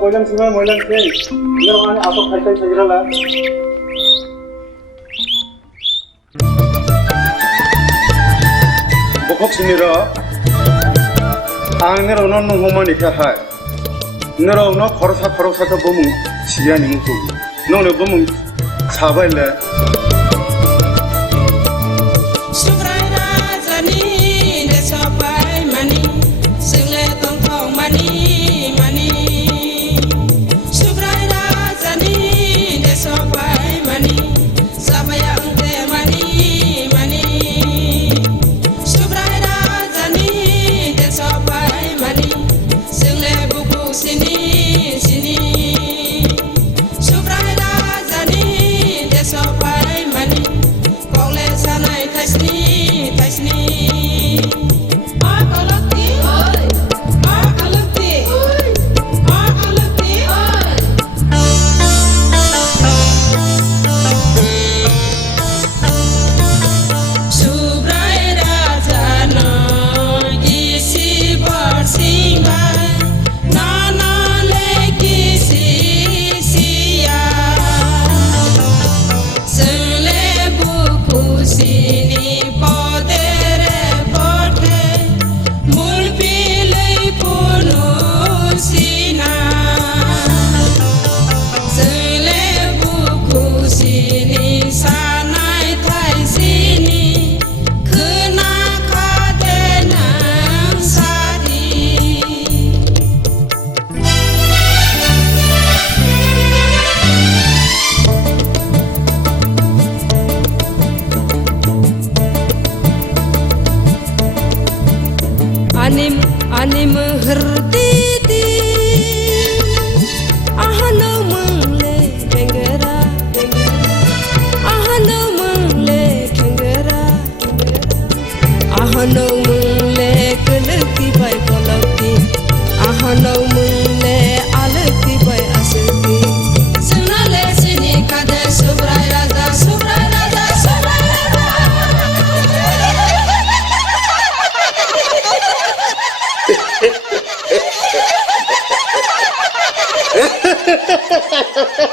Boyang sih mah boyang sih. Ini orangnya apa kaitan segera lah. Bokok sini roh. Angin roh nong homa nikah hai. Nero no korsa tuh bomong siya nih musuh. Nong no bomong sabai lah. Ani mengherditi ahana mengle kenggera ahana mengle kenggera ahana mengle keleki bai kolaki ahana mengle aleki bai aseti sunale sini kade subrai raja subrai raja subrai raja. Ha ha ha ha ha!